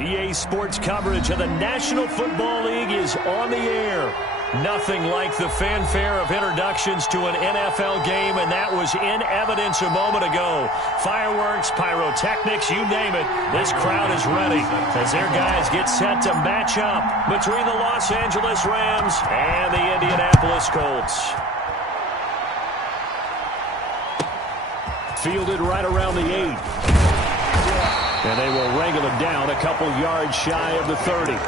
EA Sports coverage of the National Football League is on the air. Nothing like the fanfare of introductions to an NFL game, and that was in evidence a moment ago. Fireworks, pyrotechnics, you name it. This crowd is ready as their guys get set to match up between the Los Angeles Rams and the Indianapolis Colts. Fielded right around the 8. And they will wrangle him down a couple yards shy of the 30.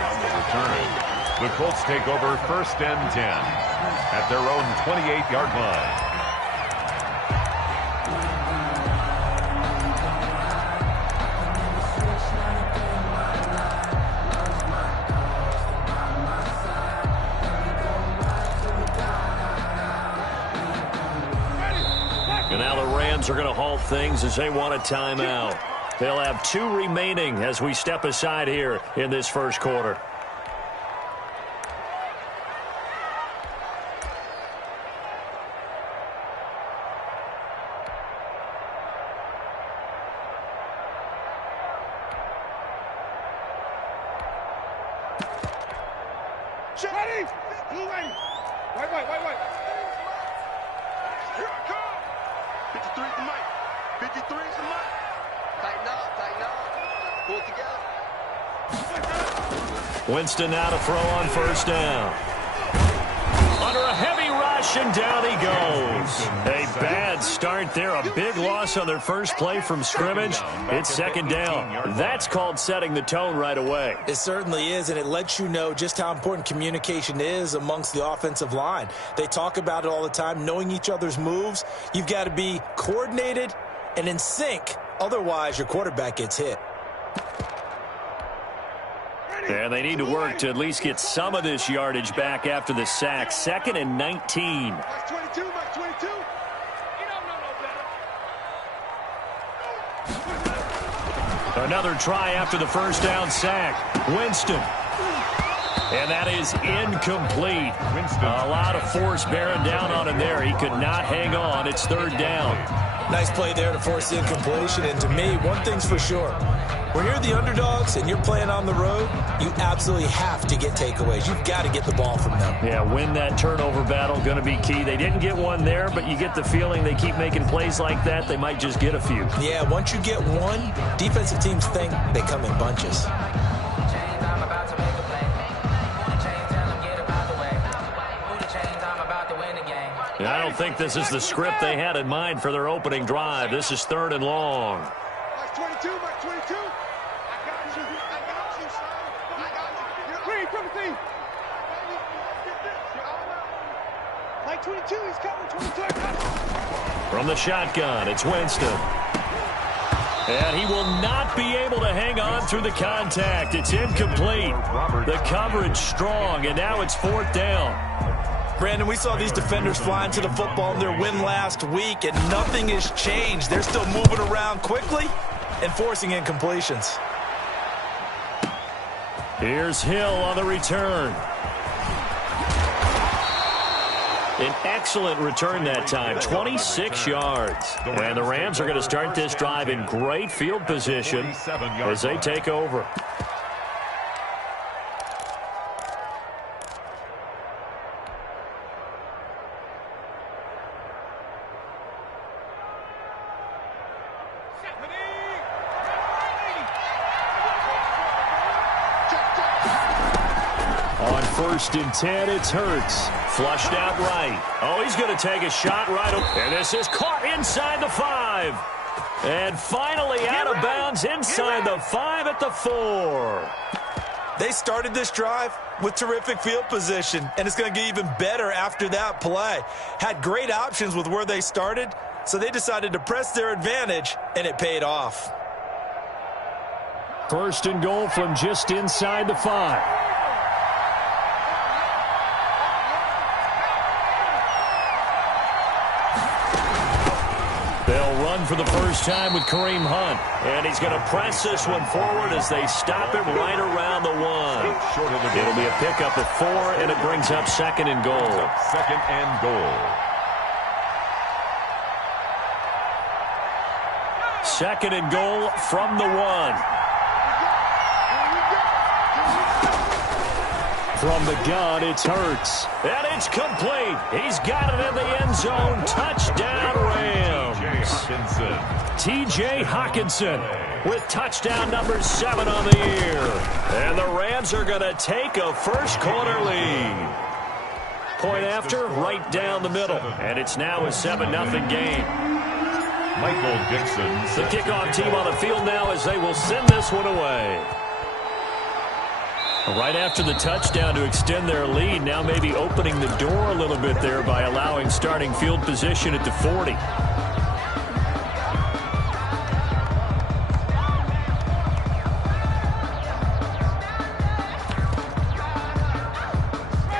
The Colts take over 1st and 10 at their own 28-yard line. And now the Rams are going to halt things as they want a timeout. They'll have 2 remaining as we step aside here in this first quarter. Ready? Blue lane. White. Here I come. 53 is the mic. 53 is the mic. Tighten up. Pull it together. Winston now to throw on 1st down. Under a heavy rush, and down he goes. A bad start there. A big loss on their first play from scrimmage. It's 2nd down. That's called setting the tone right away. It certainly is, and it lets you know just how important communication is amongst the offensive line. They talk about it all the time, knowing each other's moves. You've got to be coordinated and in sync. Otherwise, your quarterback gets hit. And they need to work to at least get some of this yardage back after the sack. 2nd and 19. Mike 22. You don't know no better. Another try after the 1st down sack. Winston. And that is incomplete. A lot of force bearing down on him there. He could not hang on. It's 3rd down. Nice play there to force the incompletion. And to me, one thing's for sure. When you're the underdogs and you're playing on the road, you absolutely have to get takeaways. You've got to get the ball from them. Yeah, win that turnover battle, going to be key. They didn't get one there, but you get the feeling they keep making plays like that, they might just get a few. Yeah, once you get one, defensive teams think they come in bunches. I don't think this is the script they had in mind for their opening drive. This is 3rd and long. Mike 22. I got you, son. Green, Timothy. Mike 22, he's coming. 22. From the shotgun, it's Winston. And he will not be able to hang on through the contact. It's incomplete. The coverage strong, and now it's 4th down. Brandon, we saw these defenders flying to the football in their win last week, and nothing has changed. They're still moving around quickly and forcing incompletions. Here's Hill on the return. An excellent return that time, 26 yards. And the Rams are going to start this drive in great field position as they take over. On 1st and 10, it's Hurts. Flushed out right. Oh, he's going to take a shot right. And this is caught inside the 5. And finally out of bounds inside the 5 at the 4. They started this drive with terrific field position, and it's going to get even better after that play. Had great options with where they started, so they decided to press their advantage, and it paid off. 1st and goal from just inside the 5. They'll run for the first time with Kareem Hunt. And he's going to press this one forward as they stop him right around the 1. It'll be a pickup of 4, and it brings up 2nd and goal. 2nd and goal. Second and goal from the 1. From the gun, it's Hurts. And it's complete. He's got it in the end zone. Touchdown, Rams. T.J. Hockenson with touchdown number 7 on the year. And the Rams are going to take a first-quarter lead. Point after, right down the middle. And it's now a 7-0 game. Michael Dixon. The kickoff team on the field now as they will send this one away. Right after the touchdown to extend their lead, now maybe opening the door a little bit there by allowing starting field position at the 40.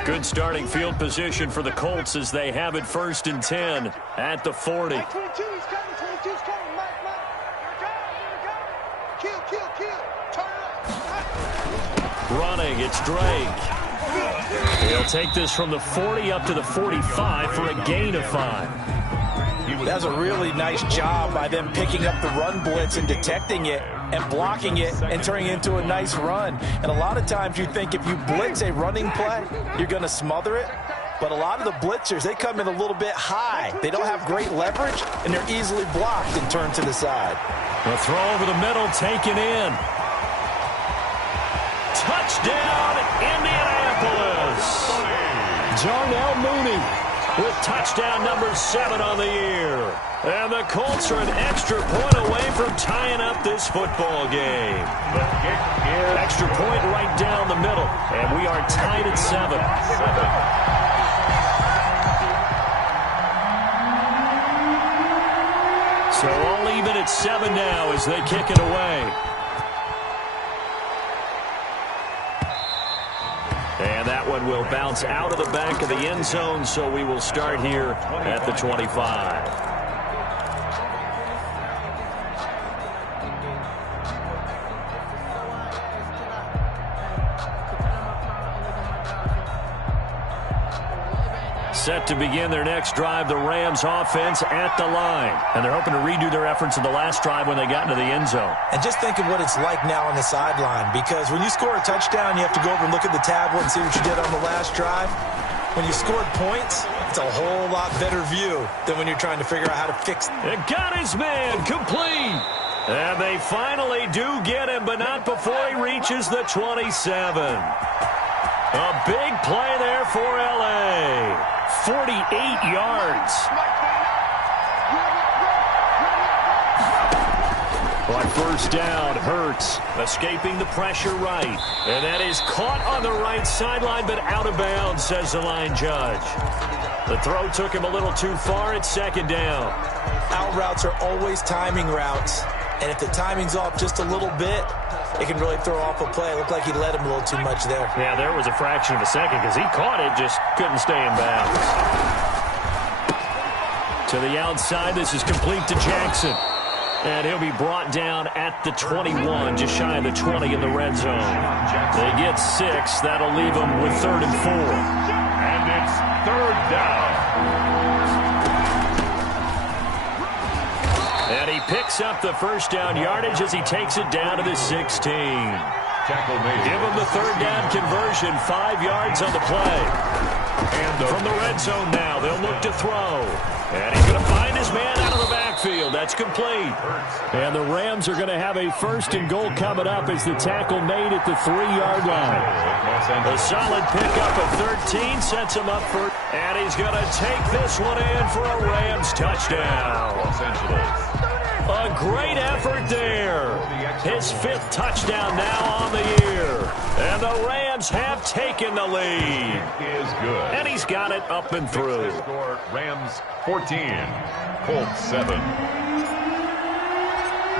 Good starting field position for the Colts as they have it 1st and 10 at the 40. Mike 22 is coming. 22 is coming. Mike. Here we go. Kill. Turn it up. Running, it's Drake. He'll take this from the 40 up to the 45 for a gain of 5. That's a really nice job by them picking up the run blitz and detecting it and blocking it and turning it into a nice run. And a lot of times you think if you blitz a running play, you're going to smother it. But a lot of the blitzers, they come in a little bit high. They don't have great leverage, and they're easily blocked and turned to the side. The throw over the middle, taken in. Touchdown, Indianapolis. Darnell Mooney with touchdown number 7 on the year. And the Colts are an extra point away from tying up this football game. Extra point right down the middle. And we are tied at 7. So all even at 7 now as they kick it away. And that one will bounce out of the back of the end zone, so we will start here at the 25. Set to begin their next drive, the Rams offense at the line. And they're hoping to redo their efforts in the last drive when they got into the end zone. And just think of what it's like now on the sideline, because when you score a touchdown, you have to go over and look at the tablet and see what you did on the last drive. When you scored points, it's a whole lot better view than when you're trying to figure out how to fix it. And got his man complete. And they finally do get him, but not before he reaches the 27. A big play there for L.A. 48 yards. On first down, Hurts escaping the pressure right. And that is caught on the right sideline, but out of bounds, says the line judge. The throw took him a little too far. It's second down. Out routes are always timing routes. And if the timing's off just a little bit, it can really throw off a play. It looked like he let him a little too much there. Yeah, there was a fraction of a second because he caught it, just couldn't stay in bounds. To the outside, this is complete to Jackson. And he'll be brought down at the 21, just shy of the 20 in the red zone. They get 6. That'll leave them with 3rd and 4. And it's 3rd down. And he picks up the first down yardage as he takes it down to the 16. Tackle made. Give him the 3rd down conversion, 5 yards on the play. And from the red zone now, they'll look to throw. And he's going to find his man out of the backfield. That's complete. And the Rams are going to have a 1st and goal coming up as the tackle made at the 3-yard line. A solid pickup of 13 sets him up for, and he's going to take this one in for a Rams touchdown. Los Angeles. A great effort there. His 5th touchdown now on the year. And the Rams have taken the lead. Is good. And he's got it up and through. Score Rams 14, Colts 7.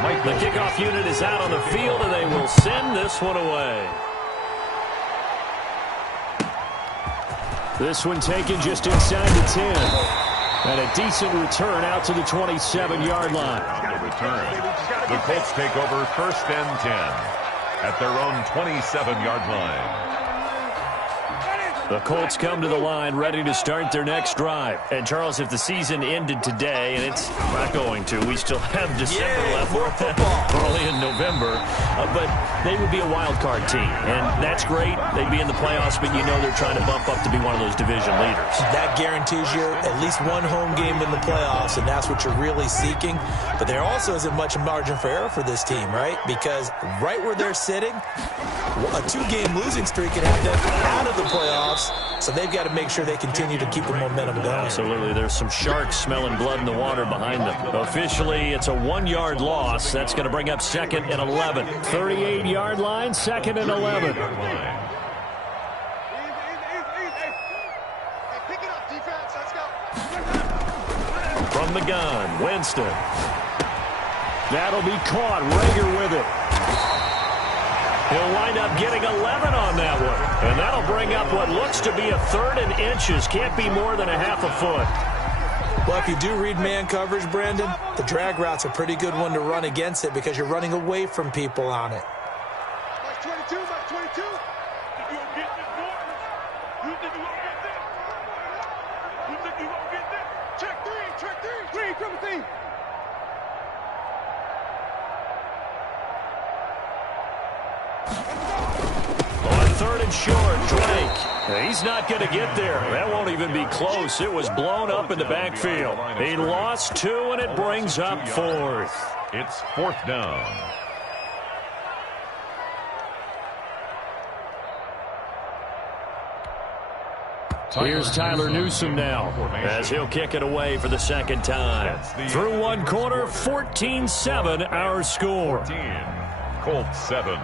The kickoff unit is out on the field, and they will send this one away. This one taken just inside the 10. And a decent return out to the 27-yard line. Return. The Colts take over 1st and 10 at their own 27-yard line. The Colts come to the line ready to start their next drive. And, Charles, if the season ended today, and it's not going to, we still have December left. More football. Early in November. But they would be a wild card team. And that's great. They'd be in the playoffs, but you know they're trying to bump up to be one of those division leaders. That guarantees you at least one home game in the playoffs, and that's what you're really seeking. But there also isn't much margin for error for this team, right? Because right where they're sitting, a 2-game losing streak could have them out of the playoffs, so they've got to make sure they continue to keep the momentum going. Absolutely. There's some sharks smelling blood in the water behind them. Officially, it's a 1-yard loss. That's going to bring up 2nd and 11. 38-yard line, 2nd and 11. From the gun, Winston. That'll be caught. Rager with it. He'll wind up getting 11 on that one. And that'll bring up what looks to be a 3rd and inches. Can't be more than a half a foot. Well, if you do read man coverage, Brandon, the drag route's a pretty good one to run against it because you're running away from people on it. Mark 22, Mark 22. You gonna get this, boy? You think you gonna get this? You think you gonna get this? Check 3, check 3. 3, triple team. On 3rd and short, Drake. He's not going to get there. That won't even be close. It was blown up in the backfield. He lost 2, and it brings up 4th. It's 4th down. Here's Tyler Newsome now as he'll kick it away for the 2nd time. Through 1 quarter, 14-7 our score. 14, Colts 7.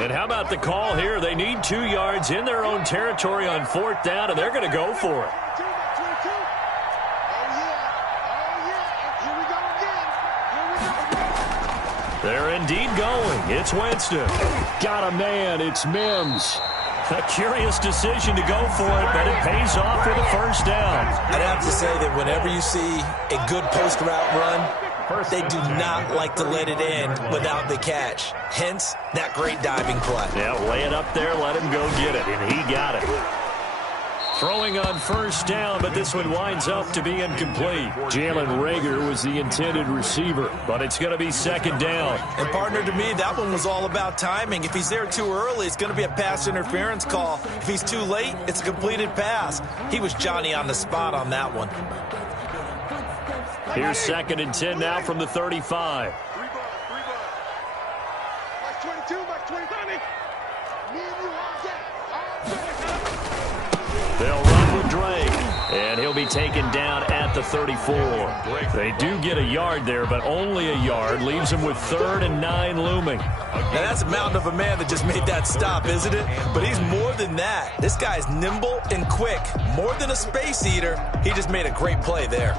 And how about the call here? They need 2 yards in their own territory on 4th down, and they're going to go for it. They're indeed going. It's Winston. Got a man. It's Mims. A curious decision to go for it, but it pays off with a 1st down. I'd have to say that whenever you see a good post route run, they do not like to let it in without the catch. Hence, that great diving play. Yeah, lay it up there, let him go get it, and he got it. Throwing on 1st down, but this one winds up to be incomplete. Jalen Rager was the intended receiver, but it's going to be 2nd down. And partner, to me, that one was all about timing. If he's there too early, it's going to be a pass interference call. If he's too late, it's a completed pass. He was Johnny on the spot on that one. Here's 2nd and 10 now from the 35. 3 ball. Mark 22, Mark 23. Me and you all day. They'll run with Drake, and he'll be taken down at the 34. They do get a yard there, but only a yard. Leaves them with 3rd and 9 looming. Now, that's a mountain of a man that just made that stop, isn't it? But he's more than that. This guy's nimble and quick. More than a space eater. He just made a great play there.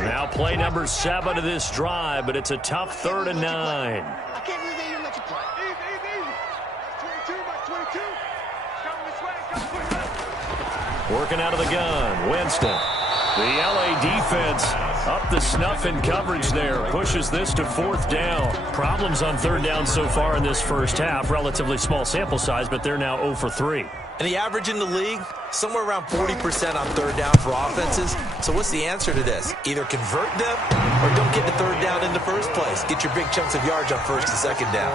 Now play number 7 of this drive, but it's a tough 3rd and 9. I can't believe they even let you play. Easy. Mark 22. Coming this way. Working out of the gun, Winston. The LA defense up the snuff in coverage there. Pushes this to 4th down. Problems on 3rd down so far in this 1st half. Relatively small sample size, but they're now 0 for 3. And the average in the league, somewhere around 40% on 3rd down for offenses. So what's the answer to this? Either convert them or don't get the 3rd down in the first place. Get your big chunks of yards on 1st and 2nd down.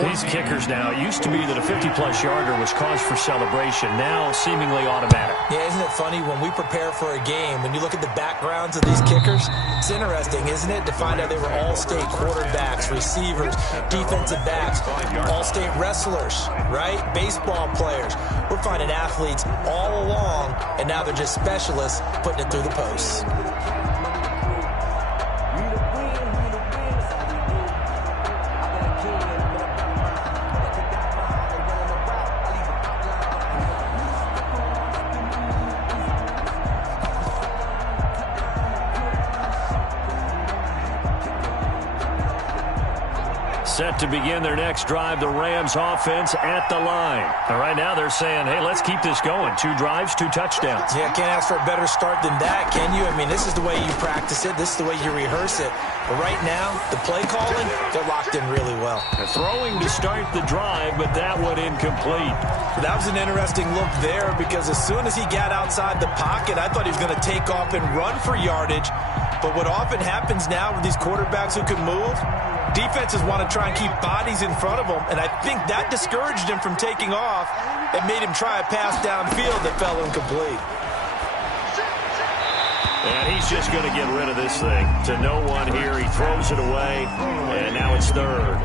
These kickers now, it used to be that a 50-plus yarder was cause for celebration. Now seemingly automatic. Yeah, isn't it funny? When we prepare for a game, when you look at the backgrounds of these kickers, it's interesting, isn't it, to find out they were all-state quarterbacks, receivers, defensive backs, all-state wrestlers, right? Baseball players. We're finding athletes all along, and now they're just specialists putting it through the posts. set to begin their next drive. The Rams offense at the line. And right now they're saying, hey, let's keep this going. 2 drives, 2 touchdowns. Yeah, can't ask for a better start than that, can you? I mean, this is the way you practice it. This is the way you rehearse it. But right now, the play calling, they're locked in really well. Throwing to start the drive, but that one incomplete. That was an interesting look there because as soon as he got outside the pocket, I thought he was going to take off and run for yardage. But what often happens now with these quarterbacks who can move, defenses want to try and keep bodies in front of them, and I think that discouraged him from taking off and made him try a pass downfield that fell incomplete. And he's just going to get rid of this thing. To no one here. He throws it away, and now it's third.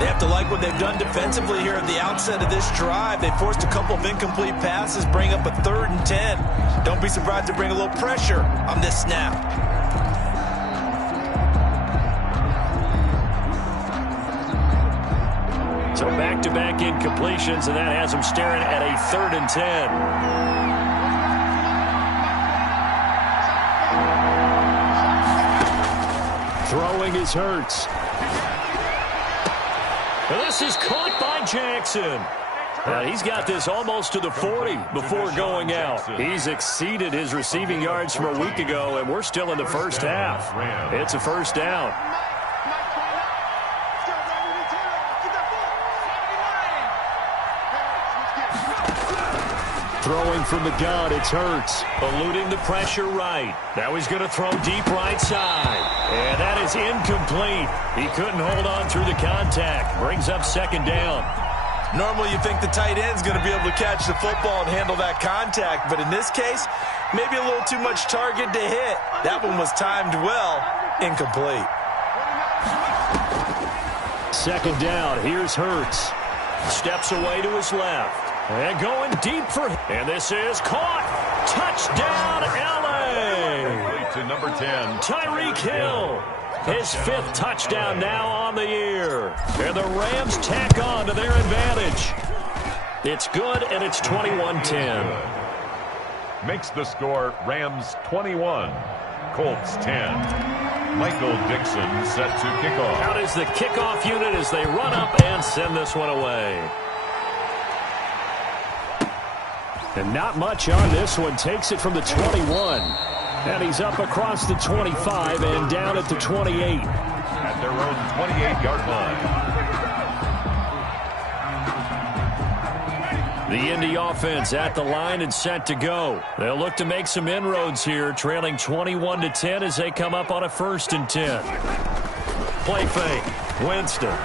They have to like what they've done defensively here at the outset of this drive. They forced a couple of incomplete passes, bring up a 3rd and 10. Don't be surprised to bring a little pressure on this snap. So back-to-back incompletions, and that has him staring at a 3rd and 10. Throwing is Hurts. This is caught by Jackson. He's got this almost to the 40 before going out. He's exceeded his receiving yards from a week ago, and we're still in the first half. It's a first down. Throwing from the gun, it's Hurts. Eluding the pressure right. Now he's going to throw deep right side. And that is incomplete. He couldn't hold on through the contact. Brings up 2nd down. Normally you think the tight end's going to be able to catch the football and handle that contact. But in this case, maybe a little too much target to hit. That one was timed well. Incomplete. 2nd down. Here's Hurts. Steps away to his left. And going deep for him. And this is caught. Touchdown, L.A. To number 10. Tyreek Hill. His 5th touchdown now on the year. And the Rams tack on to their advantage. It's good, and it's 21-10. Makes the score Rams 21, Colts 10. Michael Dixon set to kickoff. Out is the kickoff unit as they run up and send this one away. And not much on this one. Takes it from the 21. And he's up across the 25 and down at the 28. At their own 28-yard line. The Indy offense at the line and set to go. They'll look to make some inroads here, trailing 21-10 as they come up on a 1st and 10. Play fake. Winston.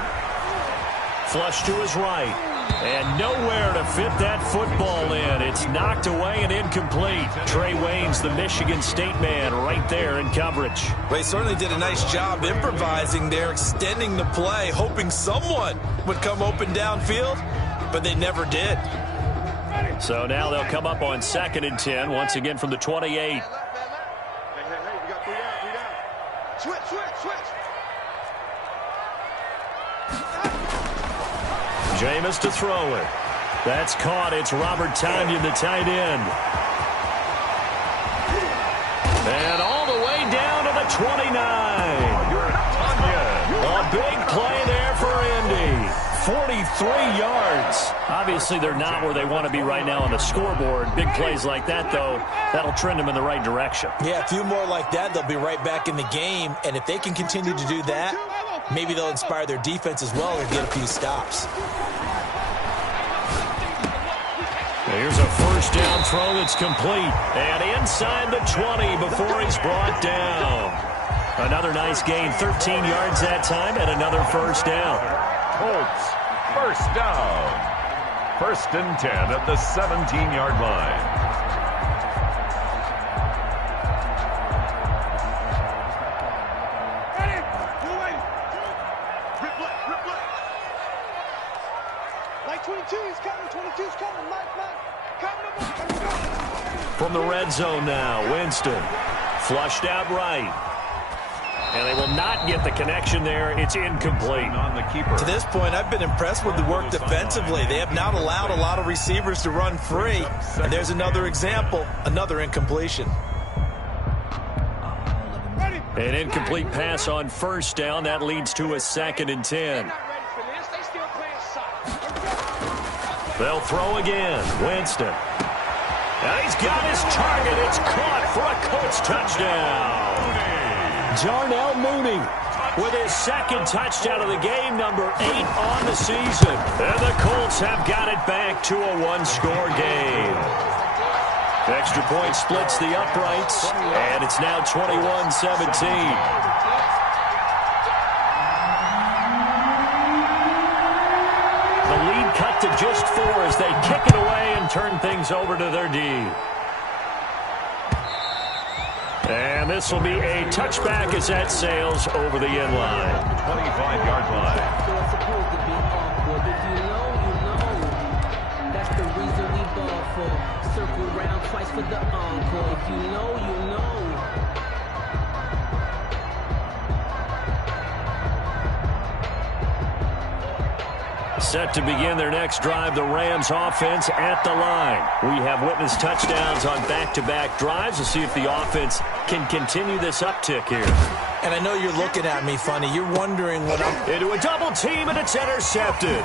Flush to his right. And nowhere to fit that football in. It's knocked away and incomplete. Trey Waynes, the Michigan State man, right there in coverage. Well, he certainly did a nice job improvising there, extending the play, hoping someone would come open downfield, but they never did. So now they'll come up on 2nd and 10, once again from the 28. Hey, we got 3 down. Switch. Jameis to throw it. That's caught. It's Robert Tonyan, the tight end. And all the way down to the 29. A big play there for Indy. 43 yards. Obviously, they're not where they want to be right now on the scoreboard. Big plays like that, though, that'll trend them in the right direction. Yeah, a few more like that, they'll be right back in the game. And if they can continue to do that, maybe they'll inspire their defense as well and get a few stops. Here's a 1st down throw that's complete. And inside the 20 before he's brought down. Another nice gain, 13 yards that time, and another 1st down. Colts, 1st down. 1st and 10 at the 17-yard line. From the red zone now, Winston. Flushed out right. And they will not get the connection there. It's incomplete. On the keeper. To this point, I've been impressed with the work defensively. They have not allowed a lot of receivers to run free. And there's another example, another incompletion. An incomplete pass on 1st down. That leads to a 2nd and 10. They'll throw again. Winston. And he's got his target. It's caught for a Colts touchdown. Darnell Mooney with his second touchdown of the game, number 8 on the season. And the Colts have got it back to a one-score game. Extra point splits the uprights, and it's now 21-17. The lead cut to just 4 as they kick it away and turn things over to their D. And this will be a touchback as that sails over the end line. 25-yard line. So it's supposed to be awkward. If you know, you know. That's the reason we ball for. Circle round twice for the encore. If you know, you know. Set to begin their next drive, the Rams offense at the line. We have witnessed touchdowns on back-to-back drives. We'll see if the offense can continue this uptick here. And I know you're looking at me funny. You're wondering what I'm... Into a double team, and it's intercepted.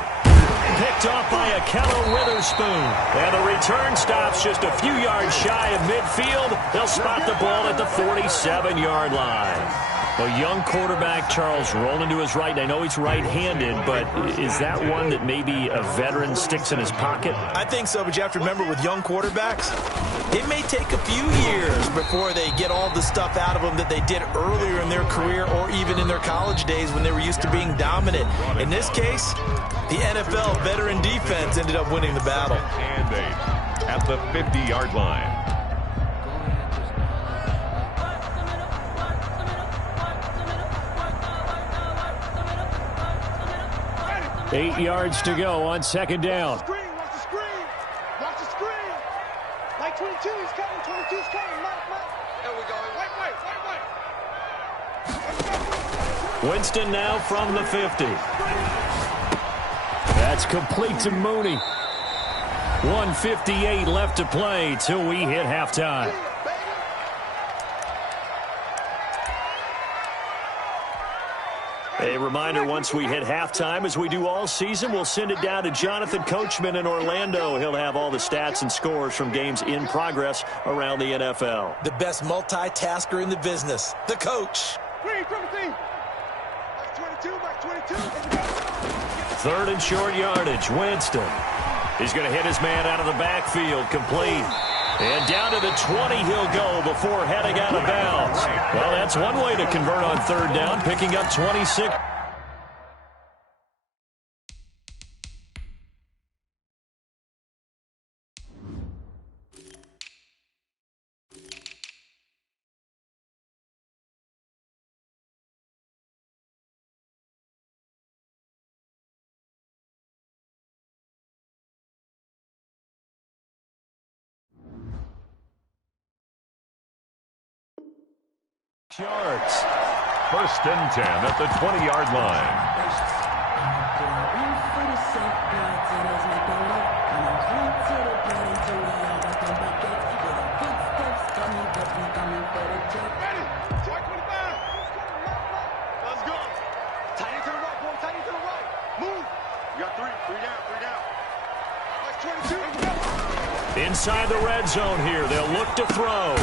Picked off by Akello Witherspoon. And the return stops just a few yards shy of midfield. They'll spot the ball at the 47-yard line. A young quarterback, Charles, rolling to his right. And I know he's right-handed, but is that one that maybe a veteran sticks in his pocket? I think so, but you have to remember with young quarterbacks, it may take a few years before they get all the stuff out of them that they did earlier in their career or even in their college days when they were used to being dominant. In this case, the NFL veteran defense ended up winning the battle. And 8 at the 50-yard line. 8 yards to go on second down. Watch the screen. Watch the screen. Like 22, he's coming. 22's coming. There we go. Wait. Winston now from the 50. That's complete to Mooney. 1:58 left to play till we hit halftime. A reminder, once we hit halftime, as we do all season, we'll send it down to Jonathan Coachman in Orlando. He'll have all the stats and scores from games in progress around the NFL. The best multitasker in the business, the coach. Green from the team. Like 22, like 22. Third and short yardage, Winston. He's going to hit his man out of the backfield, complete. And down to the 20 he'll go before heading out of bounds. Well, that's one way to convert on third down, picking up 26. Yards. First and 10 at the 20-yard line. Ready. Check 25. Let's go. Tight into the right, boy. Tight into the right. Move. You got 3. 3 down. Like 22. Inside the red zone here. They'll look to throw.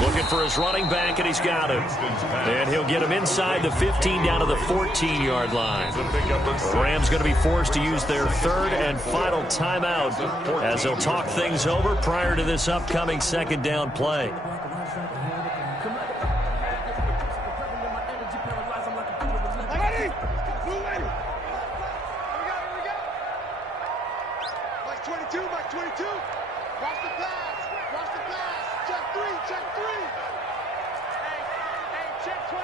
Looking for his running back, and he's got him. And he'll get him inside the 15 down to the 14-yard line. The Rams going to be forced to use their third and final timeout as they'll talk things over prior to this upcoming second down play. Ready. Move ready. Here we go. Like 22, like 22. Watch the pass. Check 3. Hey, check 24.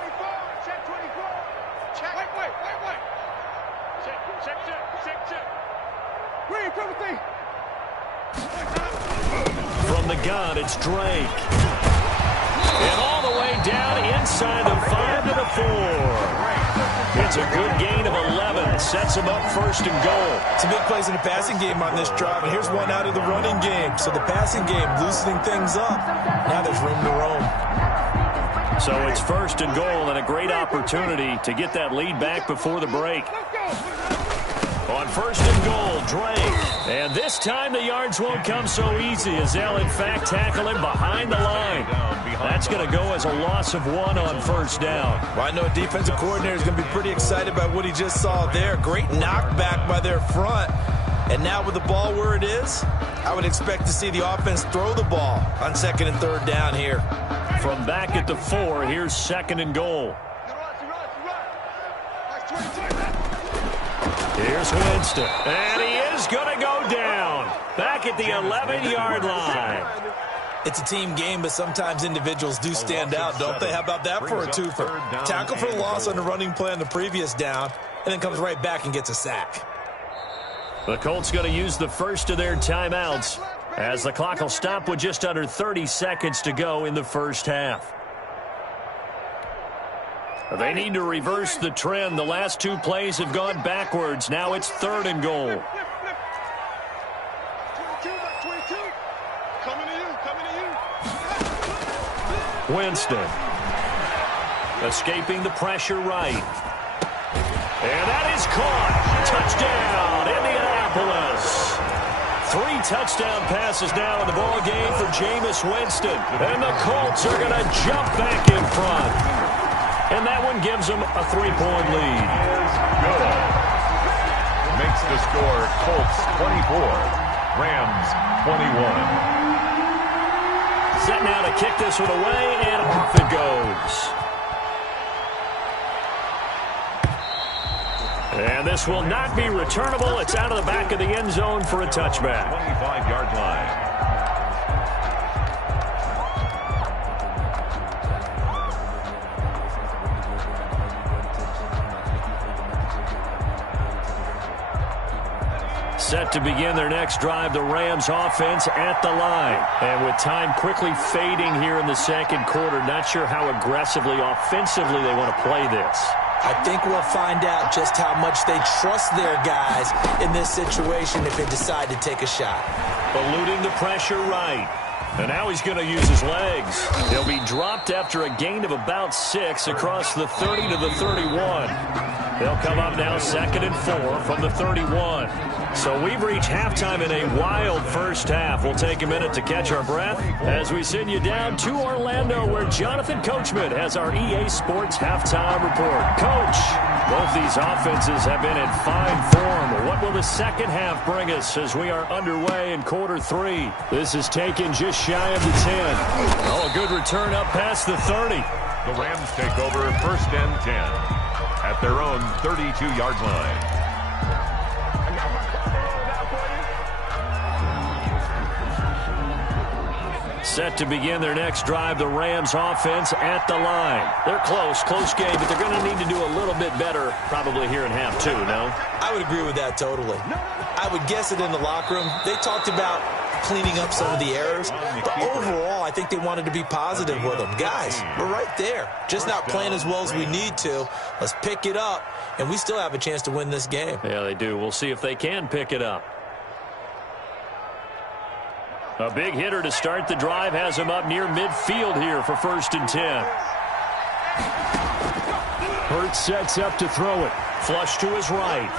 Check 24. Check. Wait. Check. Green, come with me. From the gun, it's Drake. And all the way down inside the 5 to the 4. It's a good gain of 11. Sets him up first and goal. Some big plays in the passing game on this drive, and here's one out of the running game. So the passing game loosening things up. Now there's room to roam. So it's first and goal, and a great opportunity to get that lead back before the break. Let's go. On first and goal, Drake. And this time the yards won't come so easy as they'll, in fact, tackle him behind the line. That's going to go as a loss of 1 on first down. Well, I know a defensive coordinator is going to be pretty excited about what he just saw there. Great knockback by their front. And now with the ball where it is, I would expect to see the offense throw the ball on second and third down here. From back at the 4, here's second and goal. Here's Winston, and he is going to go down. Back at the 11-yard line. It's a team game, but sometimes individuals do stand out, don't they? How about that for a twofer? Tackle for a loss on the running play on the previous down, and then comes right back and gets a sack. The Colts going to use the first of their timeouts as the clock will stop with just under 30 seconds to go in the first half. They need to reverse the trend. The last 2 plays have gone backwards. Now it's third and goal. Winston escaping the pressure right. And that is caught. Touchdown, Indianapolis. 3 touchdown passes now in the ball game for Jameis Winston. And the Colts are going to jump back in front. And that one gives them a 3-point lead. Good. Makes the score Colts 24, Rams 21. Set now to kick this one away, and off it goes. And this will not be returnable. It's out of the back of the end zone for a touchback. 25-yard line. Set to begin their next drive, the Rams offense at the line. And with time quickly fading here in the second quarter, not sure how aggressively, offensively they want to play this. I think we'll find out just how much they trust their guys in this situation if they decide to take a shot. Eluding the pressure right. And now he's going to use his legs. He'll be dropped after a gain of about 6 across the 30 to the 31. They'll come up now second and 4 from the 31. So we've reached halftime in a wild first half. We'll take a minute to catch our breath as we send you down to Orlando, where Jonathan Coachman has our EA Sports halftime report. Coach, both these offenses have been in fine form. What will the second half bring us as we are underway in quarter 3? This is taken just shy of the 10. Oh, a good return up past the 30. The Rams take over first and 10 at their own 32-yard line. Set to begin their next drive, the Rams offense at the line. They're close game, but they're going to need to do a little bit better probably here in half 2, no? I would agree with that totally. I would guess it in the locker room. They talked about cleaning up some of the errors, but overall, I think they wanted to be positive with them. Guys, we're right there. Just not playing as well as we need to. Let's pick it up, and we still have a chance to win this game. Yeah, they do. We'll see if they can pick it up. A big hitter to start the drive has him up near midfield here for first and 10. Hurts sets up to throw it. Flush to his right.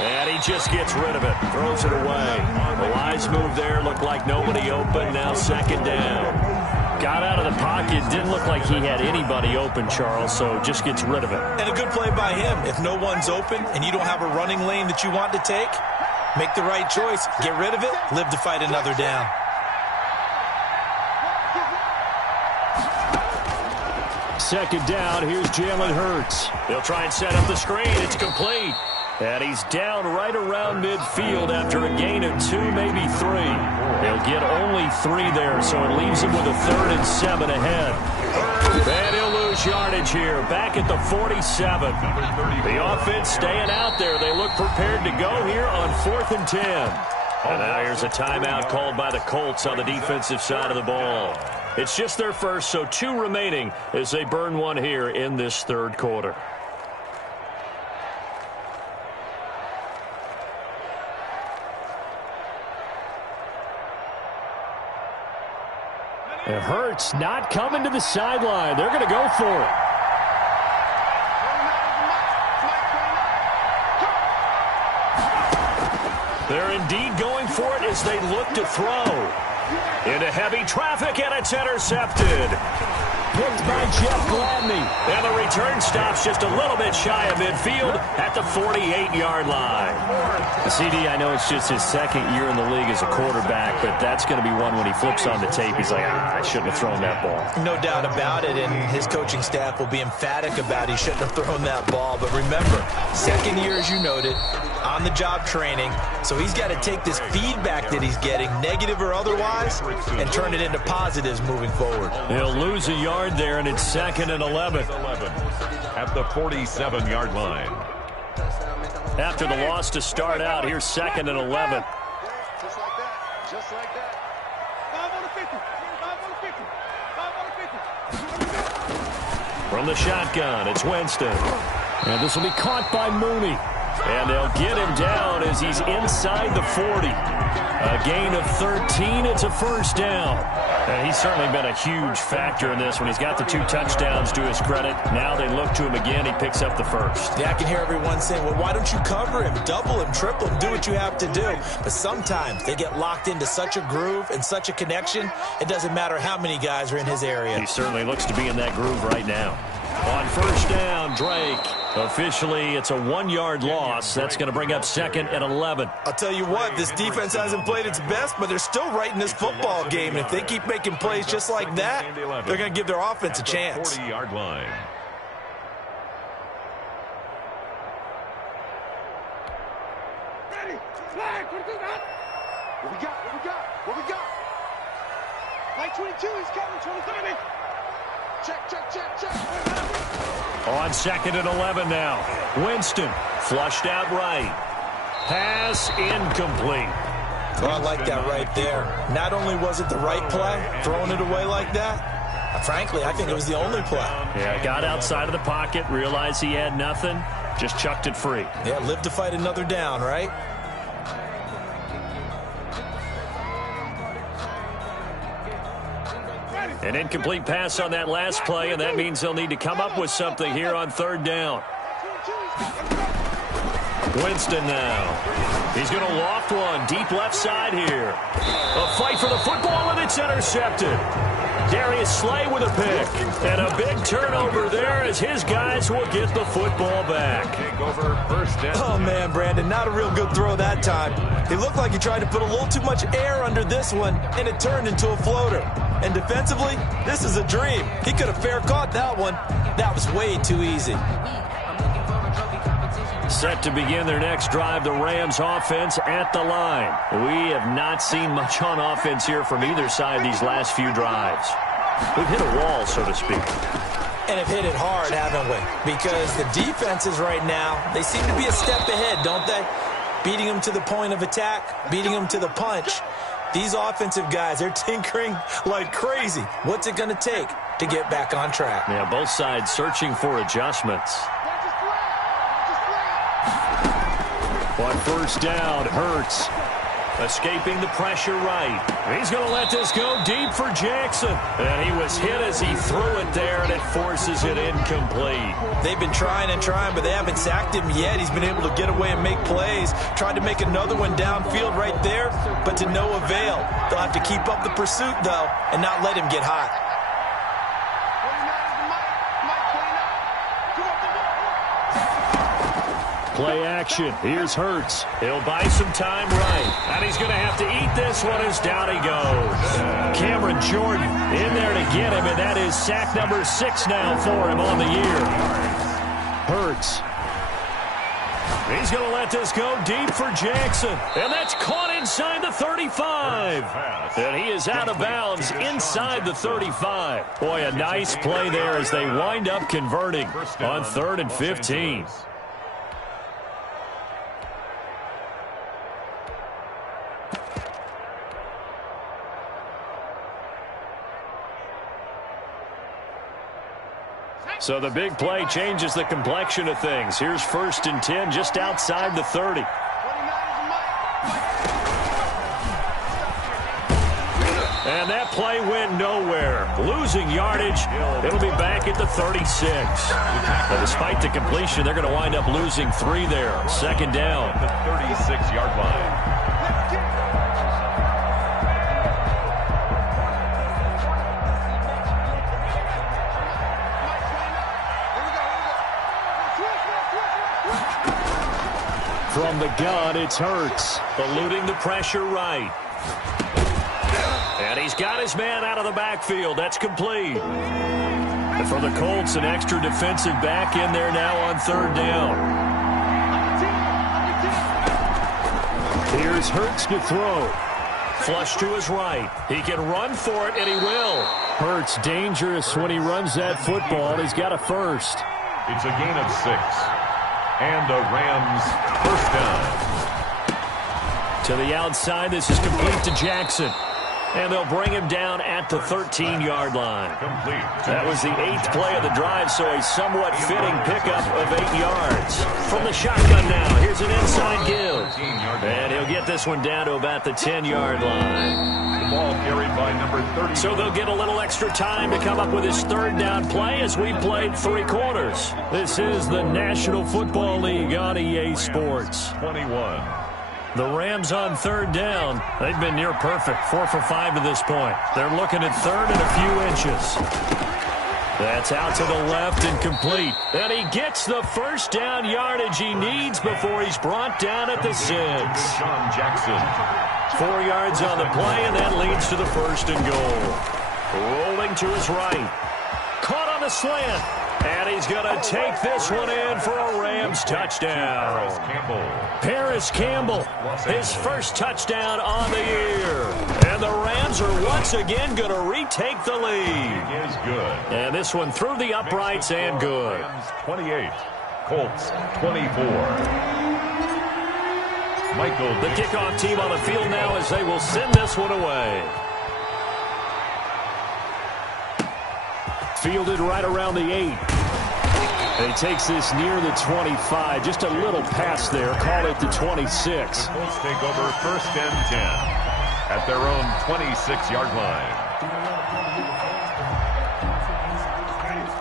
And he just gets rid of it. Throws it away. The wise move there. Looked like nobody open. Now second down. Got out of the pocket. Didn't look like he had anybody open, Charles, so just gets rid of it. And a good play by him. If no one's open and you don't have a running lane that you want to take, make the right choice. Get rid of it. Live to fight another down. Second down, here's Jalen Hurts. They'll try and set up the screen. It's complete. And he's down right around midfield after a gain of 2, maybe 3. He'll get only 3 there, so it leaves him with a 3rd and 7 ahead. And he'll lose yardage here, back at the 47. The offense staying out there. They look prepared to go here on 4th and 10. And now here's a timeout called by the Colts on the defensive side of the ball. It's just their first, so 2 remaining as they burn one here in this third quarter. It hurts not coming to the sideline. They're going to go for it. They're indeed going for it as they look to throw. Into heavy traffic, and it's intercepted. Picked by Jeff Gladney. And the return stops just a little bit shy of midfield at the 48-yard line. CD, I know it's just his second year in the league as a quarterback, but that's going to be one when he flips on the tape. He's like, I shouldn't have thrown that ball. No doubt about it, and his coaching staff will be emphatic about he shouldn't have thrown that ball. But remember, second year, as you noted, on-the-job training, so he's got to take this feedback that he's getting, negative or otherwise, and turn it into positives moving forward. He'll lose a yard there, and it's 2nd and 11. At the 47-yard line. After the loss to start out, here's 2nd and 11. Just like that. Just like that. 5 on the 50. 5 on the 50. 5 on the 50. From the shotgun, it's Winston. And this will be caught by Mooney. And they'll get him down as he's inside the 40. A gain of 13. It's a first down. And he's certainly been a huge factor in this when he's got the 2 touchdowns to his credit. Now they look to him again. He picks up the first. Yeah, I can hear everyone saying, well, why don't you cover him, double him, triple him, do what you have to do. But sometimes they get locked into such a groove and such a connection, it doesn't matter how many guys are in his area. He certainly looks to be in that groove right now. On first down, Drake. Officially, it's a 1-yard loss. That's going to bring up 2nd and 11. I'll tell you what, this defense hasn't played its best, but they're still right in this football game. And if they keep making plays just like that, they're going to give their offense a chance. 40-yard line. Ready. Flag. What we got? What we got? What we got? What we got? Flag 22. He's coming. 23. Check, check, check, check. On 2nd and 11 now. Winston flushed out right. Pass incomplete. Well, I like that right there. Not only was it the right play, throwing it away like that, frankly, I think it was the only play. Yeah, got outside of the pocket, realized he had nothing, just chucked it free. Yeah, live to fight another down, right? An incomplete pass on that last play, and that means they'll need to come up with something here on 3rd down. Winston now. He's going to loft one deep left side here. A fight for the football, and it's intercepted. Darius Slay with a pick. And a big turnover there as his guys will get the football back. Take over first down. Oh, man, Brandon, not a real good throw that time. It looked like he tried to put a little too much air under this one, and it turned into a floater. And defensively, this is a dream. He could have fair caught that one. That was way too easy. Set to begin their next drive, the Rams offense at the line. We have not seen much on offense here from either side these last few drives. We've hit a wall, so to speak. And have hit it hard, haven't we? Because the defenses right now, they seem to be a step ahead, don't they? Beating them to the point of attack, beating them to the punch. These offensive guys, they're tinkering like crazy. What's it going to take to get back on track? Yeah, both sides searching for adjustments. On first down, Hurts escaping the pressure right. He's going to let this go deep for Jackson. And he was hit as he threw it there, and it forces it incomplete. They've been trying and trying, but they haven't sacked him yet. He's been able to get away and make plays. Tried to make another one downfield right there, but to no avail. They'll have to keep up the pursuit, though, and not let him get hot. Play action. Here's Hurts. He'll buy some time right. And he's going to have to eat this one as down he goes. Cameron Jordan in there to get him, and that is sack number 6 now for him on the year. Hurts. He's going to let this go deep for Jackson. And that's caught inside the 35. And he is out of bounds inside the 35. Boy, a nice play there as they wind up converting on 3rd and 15. So the big play changes the complexion of things. Here's 1st and 10 just outside the 30. And that play went nowhere. Losing yardage. It'll be back at the 36. But despite the completion, they're going to wind up losing 3 there. 2nd down. The 36-yard line. From the gun, it's Hurts. Eluding the pressure right. And he's got his man out of the backfield. That's complete. And for the Colts, an extra defensive back in there now on third down. Here's Hurts to throw. Flush to his right. He can run for it, and he will. Hurts dangerous when he runs that football. He's got a first. It's a gain of 6. And a Rams first down. To the outside, this is complete to Jackson. And they'll bring him down at the 13-yard line. Complete. That was the 8th play of the drive, so a somewhat fitting pickup of 8 yards. From the shotgun now, here's an inside give. And he'll get this one down to about the 10-yard line. The ball carried by number 30. So they'll get a little extra time to come up with his third down play as we played 3 quarters. This is the National Football League on EA Sports. 21. The Rams on third down. They've been near perfect, 4 for 5 to this point. They're looking at third and a few inches. That's out to the left and complete. And he gets the first down yardage he needs before he's brought down at the 6. Sean Jackson. 4 yards on the play, and that leads to the first and goal. Rolling to his right. Caught on the slant. And he's going to take this one in for a Rams touchdown. Paris Campbell, his first touchdown on the year. And the Rams are once again going to retake the lead. Is good. And this one through the uprights and good. Rams 28, Colts 24. Michael. The kickoff team on the field now as they will send this one away. Fielded right around the 8. And he takes this near the 25. Just a little pass there. Call it the 26. The Colts take over first and 10 at their own 26-yard line.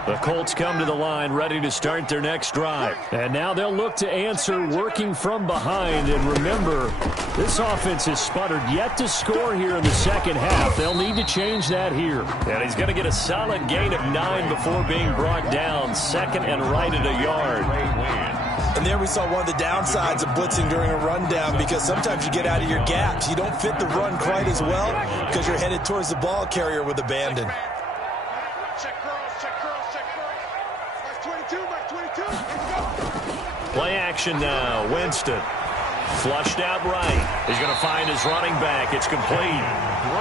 The Colts come to the line ready to start their next drive. And now they'll look to answer working from behind. And remember, this offense has sputtered yet to score here in the second half. They'll need to change that here. And he's going to get a solid gain of 9 before being brought down. Second and right at a yard. And there we saw one of the downsides of blitzing during a rundown, because sometimes you get out of your gaps. You don't fit the run quite as well because you're headed towards the ball carrier with abandon. Play action now. Winston. Flushed out right. He's going to find his running back. It's complete.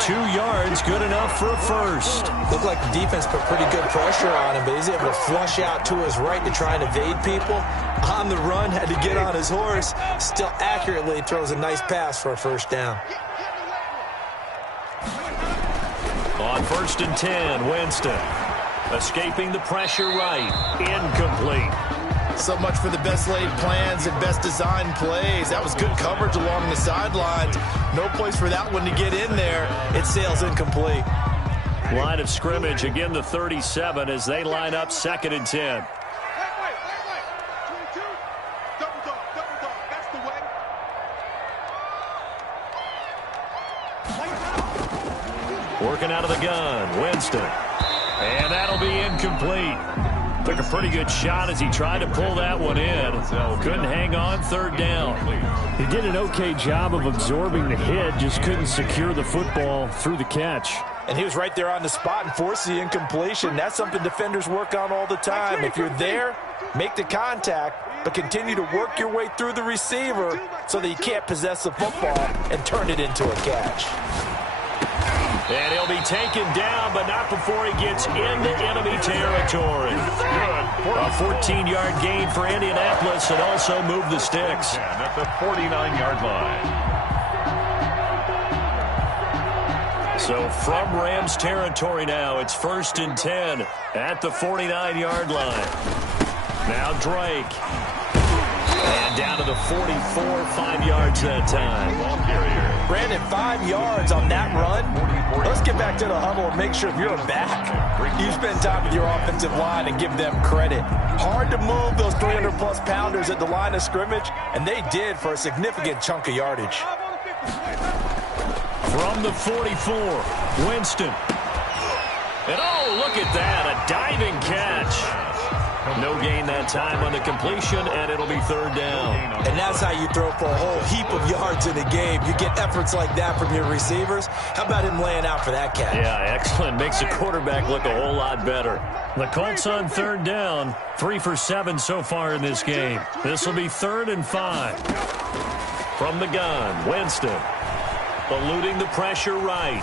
2 yards, good enough for a first. Looked like the defense put pretty good pressure on him, but he's able to flush out to his right to try and evade people. On the run, had to get on his horse. Still accurately throws a nice pass for a first down. On first and 10, Winston. Escaping the pressure right. Incomplete. So much for the best laid plans and best designed plays. That was good coverage along the sidelines. No place for that one to get in there. It sails incomplete. Line of scrimmage, again the 37 as they line up second and 10. 22. Double dog. That's the way. Working out of the gun, Winston. And that'll be incomplete. Took a pretty good shot as he tried to pull that one in. Couldn't hang on third down. He did an okay job of absorbing the hit, just couldn't secure the football through the catch. And he was right there on the spot and forced the incompletion. That's something defenders work on all the time. If you're there, make the contact, but continue to work your way through the receiver so that you can't possess the football and turn it into a catch. And he'll be taken down, but not before he gets into enemy territory. A 14-yard gain for Indianapolis and also moved the sticks. At the 49-yard line. So from Rams territory now, it's first and 10 at the 49-yard line. Now Drake. And down to the 44, 5 yards that time. Brandon, 5 yards on that run. Let's get back to the huddle and make sure if you're back, you spend time with your offensive line and give them credit. Hard to move those 300-plus pounders at the line of scrimmage, and they did for a significant chunk of yardage. From the 44, Winston. And oh, look at that, a diving catch. No gain that time on the completion, and it'll be third down. And that's how you throw for a whole heap of yards in a game. You get efforts like that from your receivers. How about him laying out for that catch? Yeah, excellent. Makes the quarterback look a whole lot better. The Colts on third down, 3 for 7 so far in this game. This will be 3rd and 5. From the gun, Winston. Eluding the pressure right.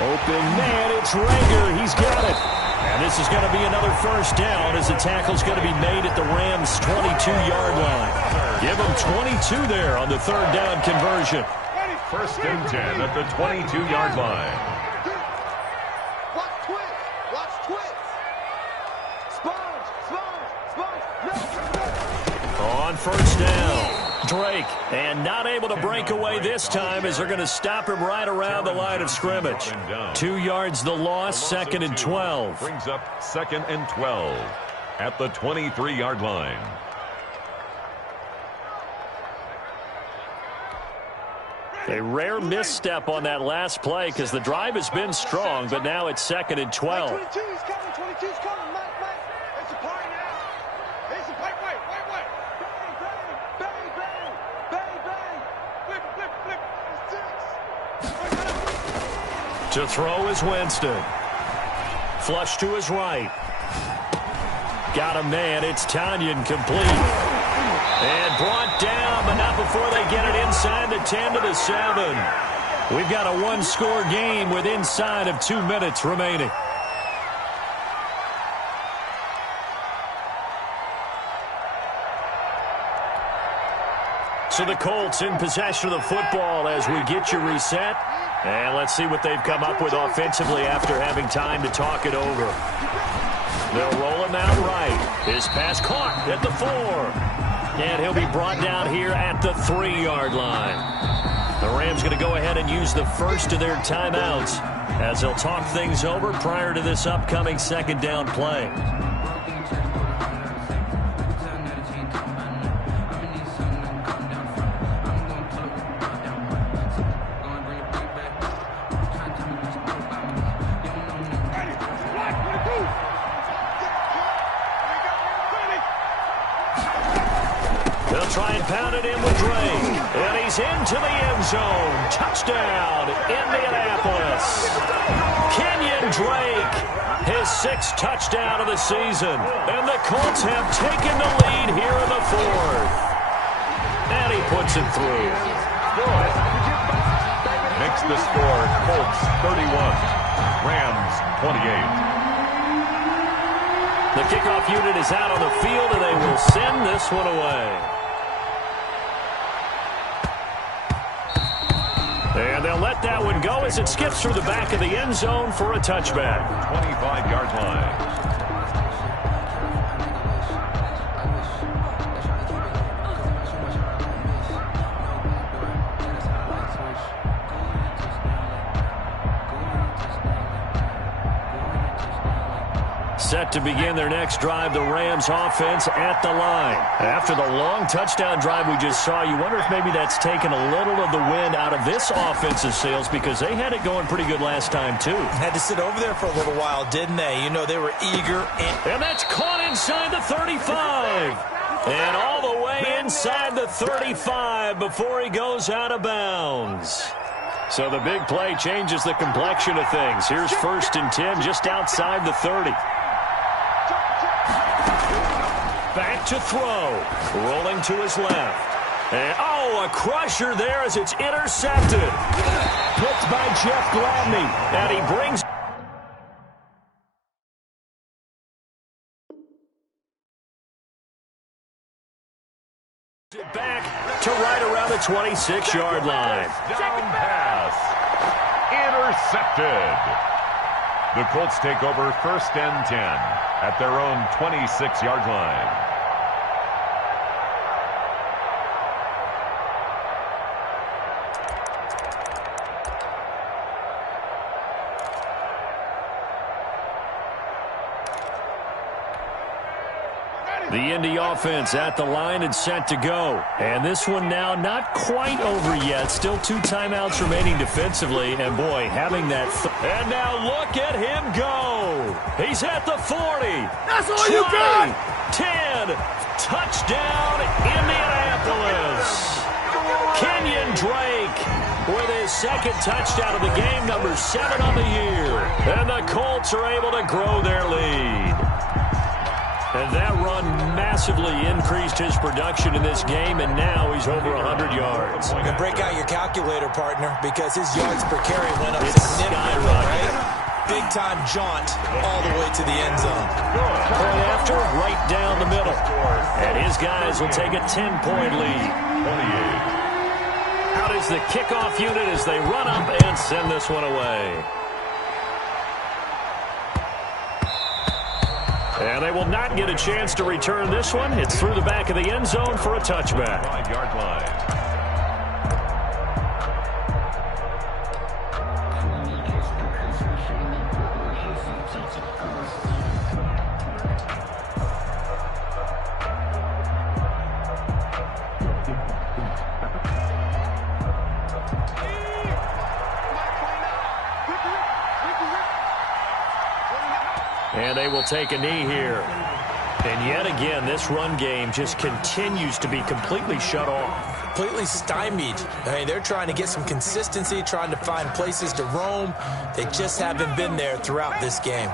Open man, it's Rager. He's got it. And this is going to be another first down as the tackle's going to be made at the Rams' 22-yard line. Give them 22 there on the third down conversion. 1st and 10 at the 22-yard line. Watch twist. Watch twist. Sponge. On first down, Drake. And not able to break away this time as they're going to stop him right around the line of scrimmage. 2 yards the loss, 2nd and 12. Brings up 2nd and 12 at the 23-yard line. A rare misstep on that last play because the drive has been strong, but now it's 2nd and 12. 22's coming. 22's coming. Mike. It's a party now. It's a wait. Bang. Flip. It's 6. To throw is Winston. Flush to his right. Got a man. It's Tanyan complete. And brought down, but not before they get it inside the 10 to the 7. We've got a one-score game with inside of 2 minutes remaining. So the Colts in possession of the football as we get you reset. And let's see what they've come up with offensively after having time to talk it over. They'll roll him out right. His pass caught at the 4. And he'll be brought down here at the 3-yard line. The Rams going to go ahead and use the first of their timeouts as they'll talk things over prior to this upcoming 2nd down play. Try and pound it in with Drake. And he's into the end zone. Touchdown, Indianapolis. Kenyon Drake, his 6th touchdown of the season. And the Colts have taken the lead here in the 4th. And he puts it through. Makes the score Colts 31, Rams 28. The kickoff unit is out on the field, and they will send this one away. And they'll let that one go as it skips through the back of the end zone for a touchback. 25-yard line. Set to begin their next drive, the Rams offense at the line. After the long touchdown drive we just saw, you wonder if maybe that's taken a little of the wind out of this offensive sails because they had it going pretty good last time too. Had to sit over there for a little while, didn't they? You know, they were eager. And that's caught inside the 35. And all the way inside the 35 before he goes out of bounds. So the big play changes the complexion of things. Here's 1st and 10 just outside the 30. Back to throw. Rolling to his left. And, a crusher there as it's intercepted. Picked by Jeff Gladney. And he brings it back to right around the 26-yard line. Down pass. Intercepted. The Colts take over 1st and 10 at their own 26-yard line. The Indy offense at the line and set to go. And this one now not quite over yet. Still 2 timeouts remaining defensively. And boy, having that. And now look at him go. He's at the 40. That's all 20, you got. 10. Touchdown, Indianapolis. Kenyon Drake with his second touchdown of the game, number 7 on the year. And the Colts are able to grow their lead. And that run massively increased his production in this game, and now he's over 100 yards. And break out your calculator, partner, because his yards per carry went up It's significantly, right? Big-time jaunt all the way to the end zone. Point after, right down the middle. And his guys will take a 10-point lead. 28. Out is the kickoff unit as they run up and send this one away. And they will not get a chance to return this one. It's through the back of the end zone for a touchback. 5-yard line. And they will take a knee here. And yet again, this run game just continues to be completely shut off. Completely stymied. I mean, they're trying to get some consistency, trying to find places to roam. They just haven't been there throughout this game.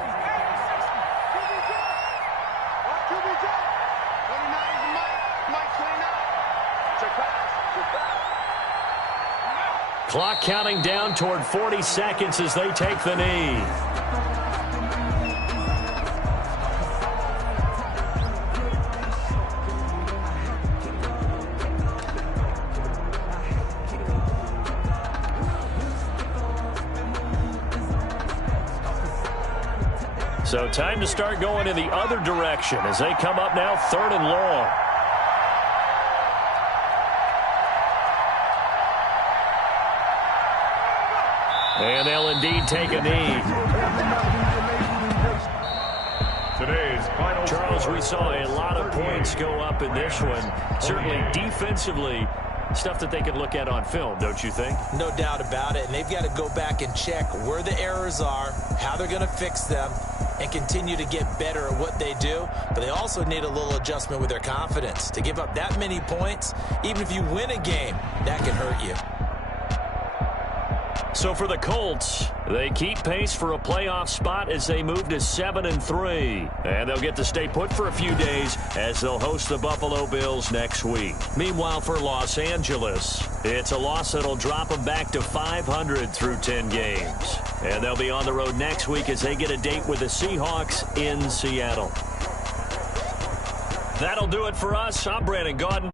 Clock counting down toward 40 seconds as they take the knee. So time to start going in the other direction as they come up now 3rd and long. And they'll indeed take a knee. Today's final Charles, score. we saw a lot of points go up in this one. Certainly defensively, stuff that they can look at on film, don't you think? No doubt about it. And they've got to go back and check where the errors are, how they're going to fix them, and continue to get better at what they do. But they also need a little adjustment with their confidence. To give up that many points, even if you win a game, that can hurt you. So for the Colts, they keep pace for a playoff spot as they move to 7-3. And they'll get to stay put for a few days as they'll host the Buffalo Bills next week. Meanwhile, for Los Angeles, it's a loss that'll drop them back to 500 through 10 games. And they'll be on the road next week as they get a date with the Seahawks in Seattle. That'll do it for us. I'm Brandon Gaudin.